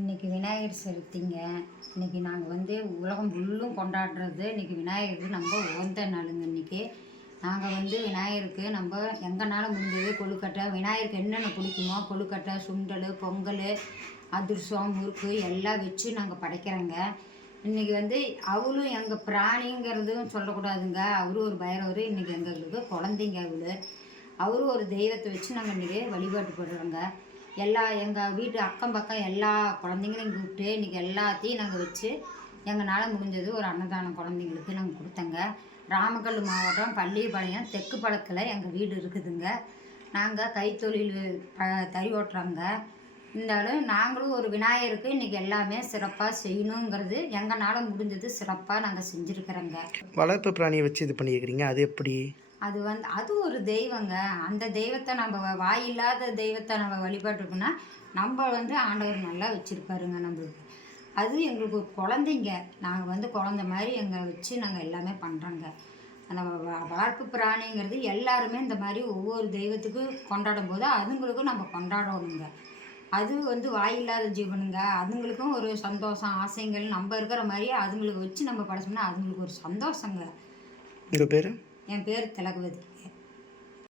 இன்றைக்கி விநாயகர் சதுர்த்திங்க. இன்றைக்கி நாங்கள் உலகம் ஃபுல்லும் கொண்டாடுறது இன்றைக்கி விநாயகருக்கு நம்ம உகந்த நாளுங்க. இன்றைக்கி நாங்கள் விநாயகருக்கு நம்ம எங்கனாலும் முடிஞ்சது கொழுக்கட்டை, விநாயகருக்கு என்னென்ன பிடிக்குமோ கொழுக்கட்டை, சுண்டல், பொங்கல், அதிரசம், முறுக்கு எல்லாம் வச்சு நாங்கள் படைக்கிறோங்க. இன்றைக்கி அவளும் எங்கள் பிராணிங்கிறதும் சொல்லக்கூடாதுங்க. அவரும் ஒரு பைரவர். இன்றைக்கி எங்களுக்கு குழந்தைங்க அவரும் ஒரு தெய்வத்தை வச்சு நாங்கள் இன்றைக்கி வழிபாட்டு படுறோங்க. எங்கள் வீட்டு அக்கம் பக்கம் எல்லா குழந்தைங்களையும் கூப்பிட்டு இன்றைக்கி எல்லாத்தையும் நாங்கள் வச்சு எங்களால் முடிஞ்சது ஒரு அன்னதானம் குழந்தைங்களுக்கு நாங்கள் கொடுத்தங்க. ராமக்கல் மாவட்டம் பள்ளிப்பாளையம் தெற்கு பழத்தில் எங்கள் வீடு இருக்குதுங்க. நாங்கள் கைத்தொழில் தறி ஓட்டுறோங்க. இருந்தாலும் நாங்களும் ஒரு விநாயகருக்கு இன்றைக்கி எல்லாமே சிறப்பாக செய்யணுங்கிறது எங்களால் முடிஞ்சது சிறப்பாக நாங்கள் செஞ்சுருக்குறோங்க. வளர்ப்பு பிராணியை வச்சு இது பண்ணியிருக்கிறீங்க, அது எப்படி? அது ஒரு தெய்வங்க. அந்த தெய்வத்தை நம்ம வாயில்லாத தெய்வத்தை நம்ம வழிபாட்டுக்குன்னா நம்ம ஆண்டவர் நல்லா வச்சுருப்பாருங்க நம்மளுக்கு. அது எங்களுக்கு ஒரு குழந்தைங்க. நாங்கள் குழந்த மாதிரி எங்களை வச்சு நாங்கள் எல்லாமே பண்ணுறோங்க. அந்த வளர்ப்பு பிராணிங்கிறது எல்லாருமே இந்த மாதிரி ஒவ்வொரு தெய்வத்துக்கு கொண்டாடும் போது அதுங்களுக்கும் நம்ம கொண்டாடணுங்க. அது வாயில்லாத ஜீவனுங்க. அதுங்களுக்கும் ஒரு சந்தோஷம், ஆசைகள் நம்ம இருக்கிற மாதிரி அதுங்களுக்கு வச்சு நம்ம படைச்சோம்னா அதுங்களுக்கு ஒரு சந்தோஷங்க. உங்கள் பேர்? என் பேர் திலகவதி.